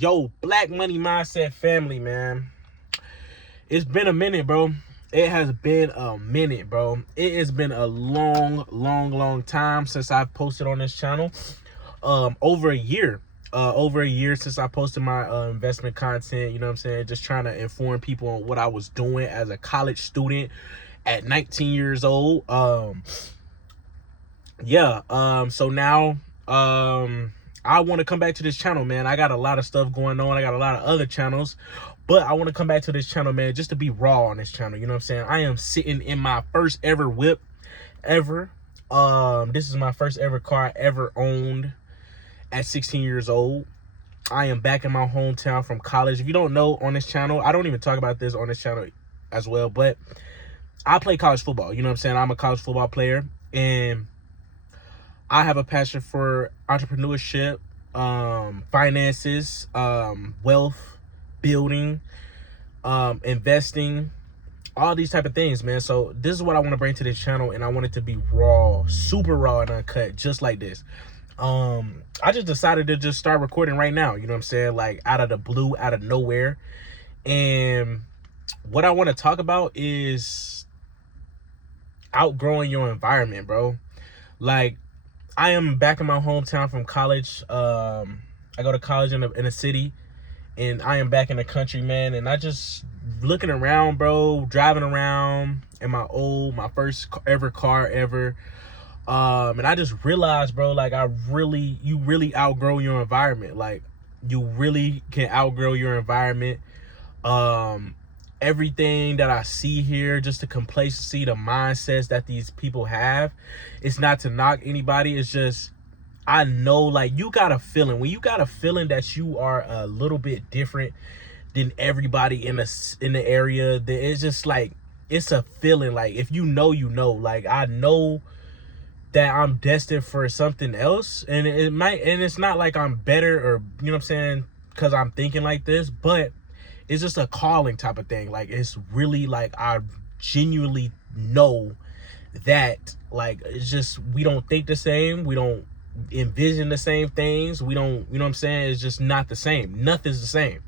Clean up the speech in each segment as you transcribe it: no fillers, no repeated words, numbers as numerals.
Yo, Black Money Mindset family, man. It's been a minute, bro. It has been a minute, bro. It has been a long time since I've posted on this channel. Over a year. Over a year since I posted my investment content, you know what I'm saying? Just trying to inform people on what I was doing as a college student at 19 years old. So now I want to come back to this channel, man. I got a lot of stuff going on. I got a lot of other channels, but I want to come back to this channel, man, just to be raw on this channel. You know what I'm saying? I am sitting in my first ever whip ever. This is my first ever car I ever owned at 16 years old. I am back in my hometown from college. If you don't know, on this channel, I don't even talk about this on this channel as well, but I play college football. You know what I'm saying? I'm a college football player, and I have a passion for entrepreneurship, finances, wealth building, investing, all these type of things, man. So this is what I want to bring to this channel, and I want it to be raw, super raw and uncut, just like this. I just decided to just start recording right now, you know what I'm saying? Like out of the blue, out of nowhere. And what I want to talk about is outgrowing your environment, bro. Like, I am back in my hometown from college. I go to college in a city, and I am back in the country, man. And I just looking around, bro, driving around in my first ever car ever. And I just realized, bro, like you really outgrow your environment. Like, you really can outgrow your environment. Everything that I see here, just the complacency, the mindsets that these people have, it's not to knock anybody. It's just, I know, like, you got a feeling. When you got a feeling that you are a little bit different than everybody in the area, then it's just like, it's a feeling. Like, if you know, you know. Like, I know that I'm destined for something else, and it's not like I'm better, or, you know what I'm saying, because I'm thinking like this, but it's just a calling type of thing. Like, it's really like, I genuinely know that, like, it's just, we don't think the same, we don't envision the same things, we don't, you know what I'm saying, it's just not the same. Nothing's the same.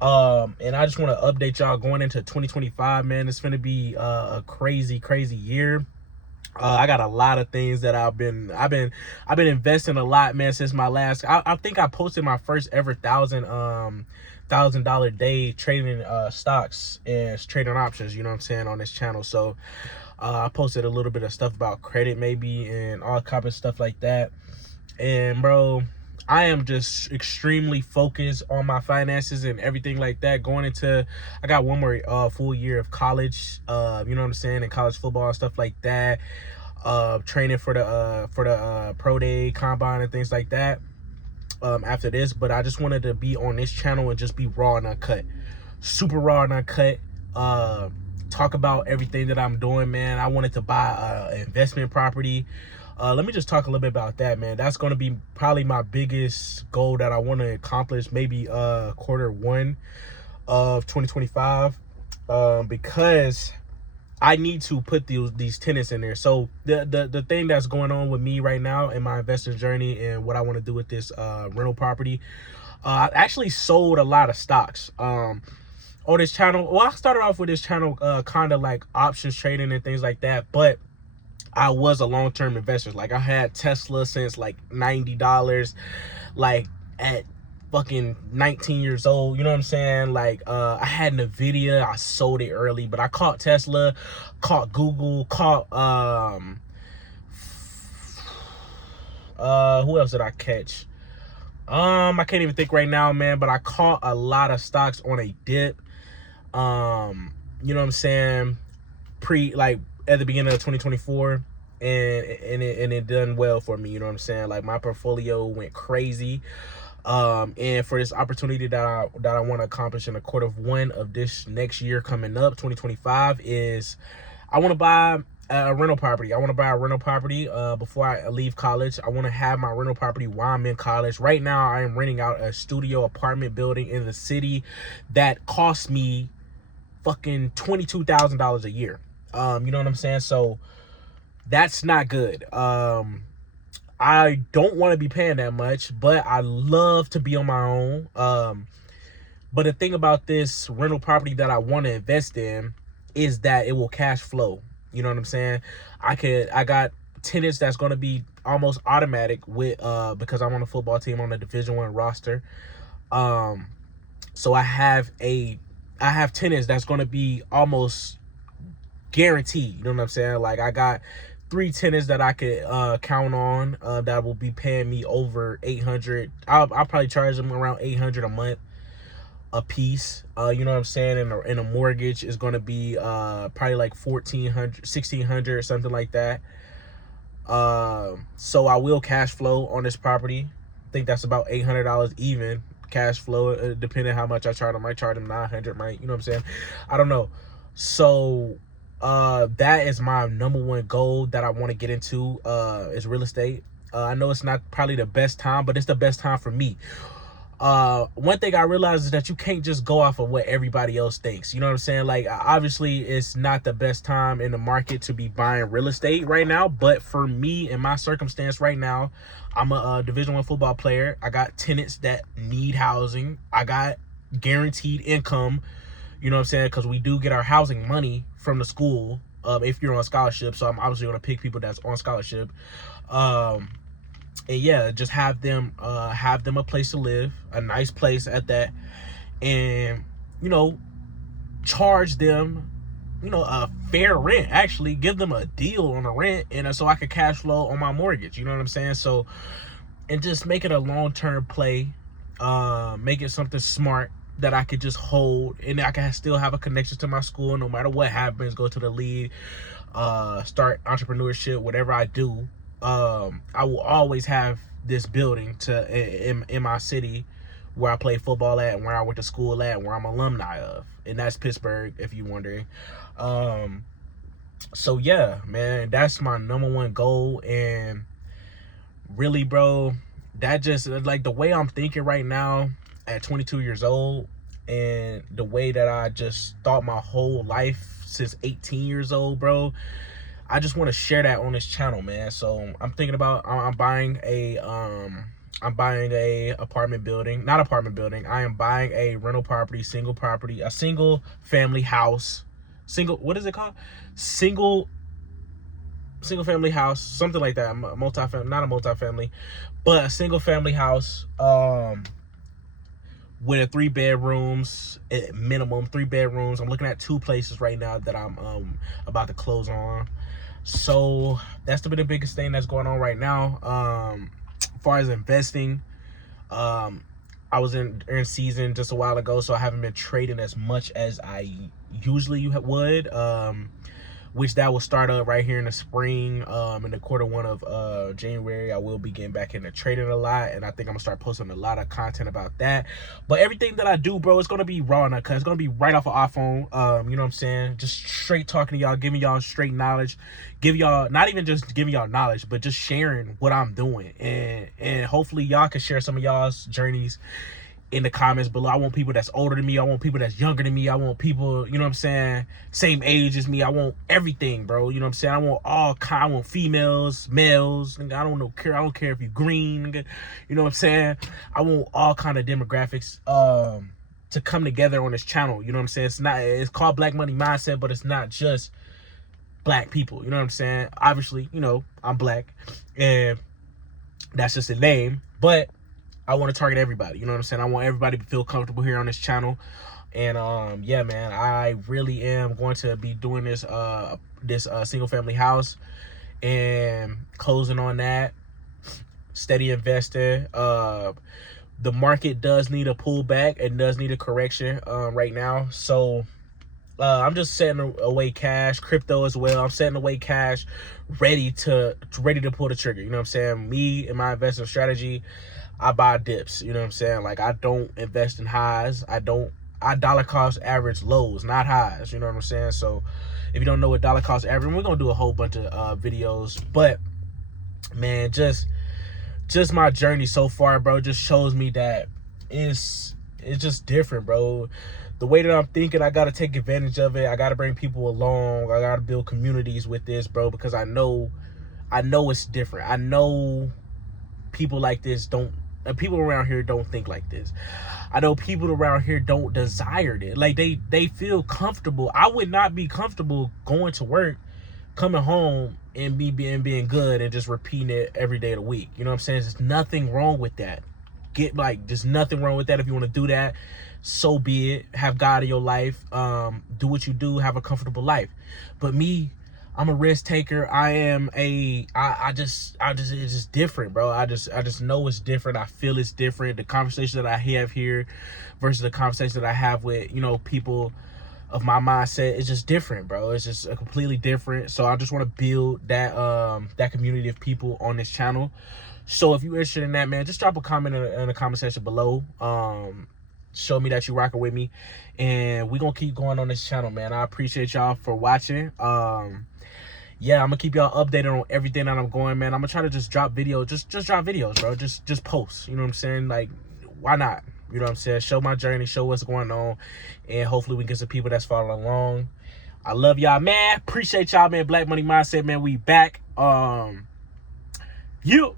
And I just want to update y'all going into 2025, man. It's gonna be a crazy year. I got a lot of things that I've been investing a lot, man, since my last, I think I posted my first ever $1,000 day trading stocks and trading options, you know what I'm saying, on this channel. So I posted a little bit of stuff about credit, maybe, and all kind of stuff like that. And bro, I am just extremely focused on my finances and everything like that. Going into, I got one more full year of college, you know what I'm saying, and college football and stuff like that. Training for the pro day, combine, and things like that. After this, but I just wanted to be on this channel and just be raw and uncut, super raw and uncut. Talk about everything that I'm doing, man. I wanted to buy an investment property. Let me just talk a little bit about that, man. That's going to be probably my biggest goal that I want to accomplish, maybe Q1 of 2025, because I need to put these tenants in there. So the thing that's going on with me right now in my investing journey and what I want to do with this rental property, I actually sold a lot of stocks on this channel. Well, I started off with this channel kind of like options trading and things like that, but I was a long-term investor. Like, I had Tesla since like $90, like at fucking 19 years old, you know what I'm saying? Like, I had Nvidia, I sold it early, but I caught Tesla, caught Google, caught who else did I catch? I can't even think right now, man, but I caught a lot of stocks on a dip. You know what I'm saying? Like at the beginning of 2024, and it done well for me, you know what I'm saying? Like, my portfolio went crazy. And for this opportunity that I want to accomplish in Q1 of this next year coming up, 2025, is I want to buy a rental property. I want to buy a rental property before I leave college. I want to have my rental property while I'm in college. Right now, I am renting out a studio apartment building in the city that costs me fucking $22,000 a year. You know what I'm saying? So that's not good. I don't want to be paying that much, but I love to be on my own. But the thing about this rental property that I want to invest in is that it will cash flow. You know what I'm saying? I got tenants that's going to be almost automatic with because I'm on a football team on the Division 1 roster. So I have tenants that's going to be almost guaranteed. You know what I'm saying? Like, I got 3 tenants that I could count on that will be paying me over 800. I'll probably charge them around 800 a month a piece. You know what I'm saying? And a mortgage is going to be probably like 1400, 1600 or something like that. So I will cash flow on this property. I think that's about $800 even cash flow, depending how much I charge them. I might charge them 900, might, you know what I'm saying? I don't know. So that is my #1 goal that I want to get into, is real estate. I know it's not probably the best time, but it's the best time for me. One thing I realized is that you can't just go off of what everybody else thinks. You know what I'm saying? Like, obviously it's not the best time in the market to be buying real estate right now, but for me, in my circumstance right now, I'm a Division 1 football player. I got tenants that need housing. I got guaranteed income. You know what I'm saying? Because we do get our housing money from the school, if you're on scholarship. So I'm obviously going to pick people that's on scholarship. And yeah, just have them a place to live, a nice place at that, and you know, charge them, you know, a fair rent. Actually, give them a deal on the rent, and so I could cash flow on my mortgage. You know what I'm saying? So, and just make it a long-term play, make it something smart that I could just hold, and I can still have a connection to my school no matter what happens. Go to the league, start entrepreneurship, whatever I do. I will always have this building in my city where I play football at, and where I went to school at, and where I'm alumni of, and that's Pittsburgh, if you're wondering. So yeah, man, that's my #1 goal. And really, bro, that just, like, the way I'm thinking right now at 22 years old, and the way that I just thought my whole life since 18 years old, bro, I just want to share that on this channel, man. So I'm thinking about, I'm buying a apartment building, not apartment building. I am buying a rental property, a single family house, what is it called? Single family house, something like that. Multi-family, not a multi-family, but a single family house, with 3 bedrooms, minimum 3 bedrooms. I'm looking at 2 places right now that I'm about to close on. So that's the biggest thing that's going on right now. As far as investing, I was in season just a while ago, so I haven't been trading as much as I usually would. Which that will start up right here in the spring. In the Q1 of January, I will be getting back into trading a lot, and I think I'm gonna start posting a lot of content about that. But everything that I do, bro, it's gonna be raw and uncut. It's gonna be right off of iPhone. You know what I'm saying? Just straight talking to y'all, giving y'all straight knowledge, give y'all, not even just giving y'all knowledge, but just sharing what I'm doing, and hopefully y'all can share some of y'all's journeys in the comments below. I want people that's older than me. I want people that's younger than me. I want people, you know what I'm saying, same age as me. I want everything, bro. You know what I'm saying? I want all kind. I want females, males. I don't care if you green. You know what I'm saying? I want all kind of demographics to come together on this channel. You know what I'm saying? It's called Black Money Mindset, but it's not just black people. You know what I'm saying? Obviously, you know, I'm black, and that's just a name, but I want to target everybody. You know what I'm saying? I want everybody to feel comfortable here on this channel. And yeah, man, I really am going to be doing this single family house and closing on that, steady investing. The market does need a pullback and does need a correction right now. So I'm just setting away cash, crypto as well. I'm setting away cash, ready to pull the trigger. You know what I'm saying? Me and my investment strategy, I buy dips. You know what I'm saying? Like, I don't invest in highs. I dollar cost average lows, not highs. You know what I'm saying? So if you don't know what dollar cost average, we're gonna do a whole bunch of videos. But man, just my journey so far, bro, just shows me that it's just different, bro. The way that I'm thinking, I gotta take advantage of it. I gotta bring people along. I gotta build communities with this, bro, because I know it's different. I know people like this don't, people around here don't think like this. I know people around here don't desire it. Like they feel comfortable. I would not be comfortable going to work, coming home, and being good and just repeating it every day of the week. You know what I'm saying? There's nothing wrong with that. There's nothing wrong with that. If you want to do that, so be it. Have God in your life. Do what you do. Have a comfortable life. But me, I'm a risk taker. I just it's just different, bro. I just know it's different. I feel it's different. The conversation that I have here versus the conversation that I have with, people of my mindset is just different, bro. It's just a completely different. So I just want to build that community of people on this channel. So if you're interested in that, man, just drop a comment in the comment section below. Show me that you're rocking with me, and we're gonna keep going on this channel, man. I appreciate y'all for watching. Yeah, I'm gonna keep y'all updated on everything that I'm going, man. I'm gonna try to just drop videos, just drop videos, bro. Just post, you know what I'm saying? Like, why not? You know what I'm saying? Show my journey, show what's going on, and hopefully we can get some people that's following along. I love y'all, man. Appreciate y'all, man. Black Money Mindset, man. We back. You.